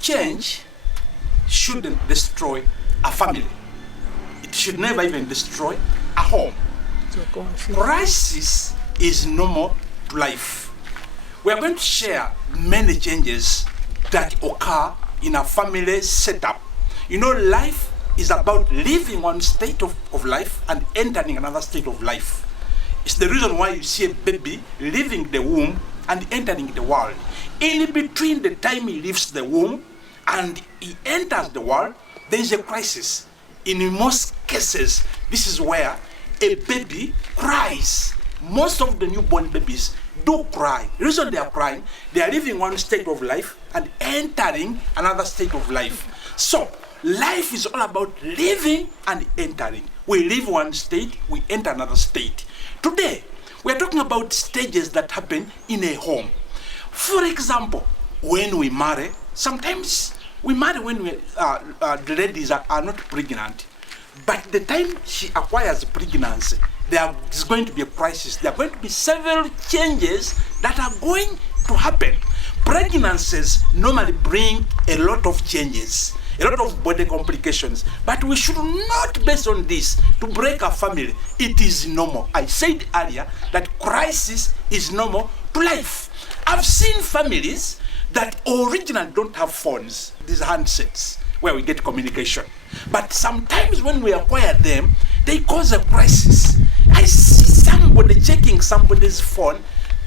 Change shouldn't destroy a family. It should never even destroy a home. Crisis is normal to life. We are going to share many changes that occur in a family setup. You know, life is about leaving one state of life and entering another state of life. It's the reason why you see a baby leaving the womb and entering the world. In between the time he leaves the womb and he enters the world, there is a crisis. In most cases, this is where a baby cries. Most of the newborn babies do cry. The reason they are crying, they are leaving one state of life and entering another state of life. So, life is all about living and entering. We leave one state, we enter another state. Today, we are talking about stages that happen in a home. For example, when we marry, sometimes we marry when the ladies are not pregnant. But the time she acquires pregnancy, there is going to be a crisis. There are going to be several changes that are going to happen. Pregnancies normally bring a lot of changes, a lot of body complications. But we should not base on this to break a family. It is normal. I said earlier that crisis is normal to life. I've seen families that originally don't have phones, these handsets, where we get communication. But sometimes when we acquire them, they cause a crisis. I see somebody checking somebody's phone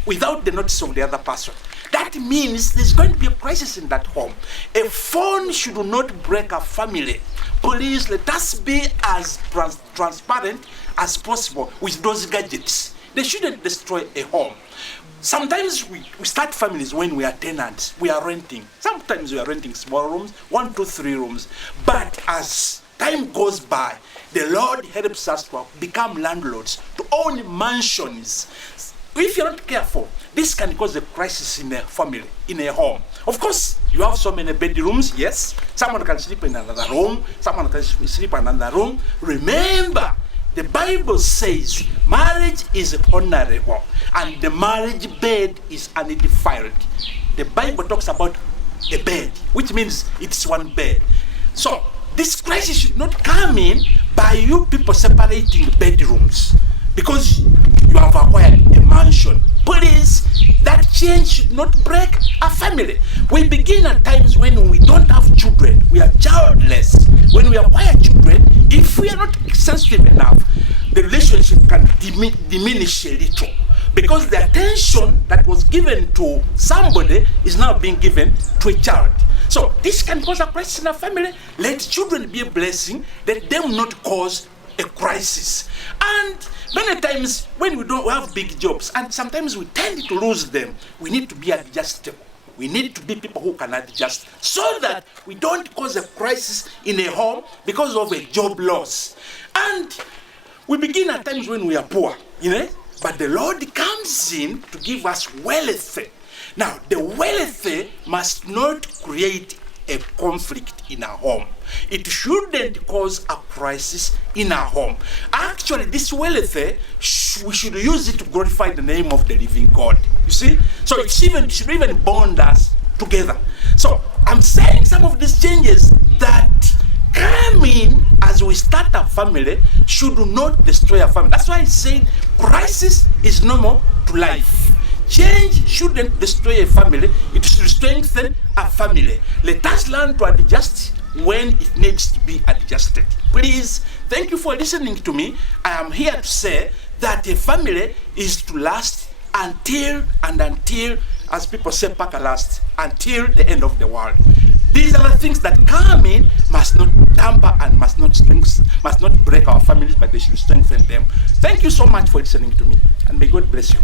without the notice of the other person. That means there's going to be a crisis in that home. A phone should not break a family. Please, let us be as transparent as possible with those gadgets. They shouldn't destroy a home. Sometimes we start families when we are tenants, we are renting. Sometimes we are renting small rooms, 1, 2, 3 rooms. But as time goes by, the Lord helps us to become landlords, to own mansions. If you're not careful, this can cause a crisis in a family, in a home. Of course, you have so many bedrooms, yes. Someone can sleep in another room, someone can sleep in another room. Remember, the Bible says marriage is honorable and the marriage bed is undefiled. The Bible talks about a bed, which means it's one bed. So this crisis should not come in by you people separating bedrooms because you have acquired a mansion. Please, that change should not break a family. We begin at times when we don't have children, we are childless. When we acquire children, if we are not sensitive enough, the relationship can diminish a little. Because the attention that was given to somebody is now being given to a child. So this can cause a crisis in a family. Let children be a blessing. Let them not cause a crisis. And many times when we don't have big jobs, and sometimes we tend to lose them, we need to be adjustable. We need to be people who can adjust so that we don't cause a crisis in a home because of a job loss. And we begin at times when we are poor, but the Lord comes in to give us wealth. Now, the wealth must not create a conflict in our home. It shouldn't cause a crisis in our home. Actually, this wealth, we should use it to glorify the name of the living God. You see? So it should even bond us together. So I'm saying some of these changes that come in as we start a family should not destroy a family. That's why I said crisis is normal to life. Change shouldn't destroy a family, it should strengthen a family. Let us learn to adjust when it needs to be adjusted. Please, thank you for listening to me. I am here to say that a family is to last until, as people say, paka last, until the end of the world. These are the things that come in, must not tamper and must not break our families, but they should strengthen them. Thank you so much for listening to me, and may God bless you.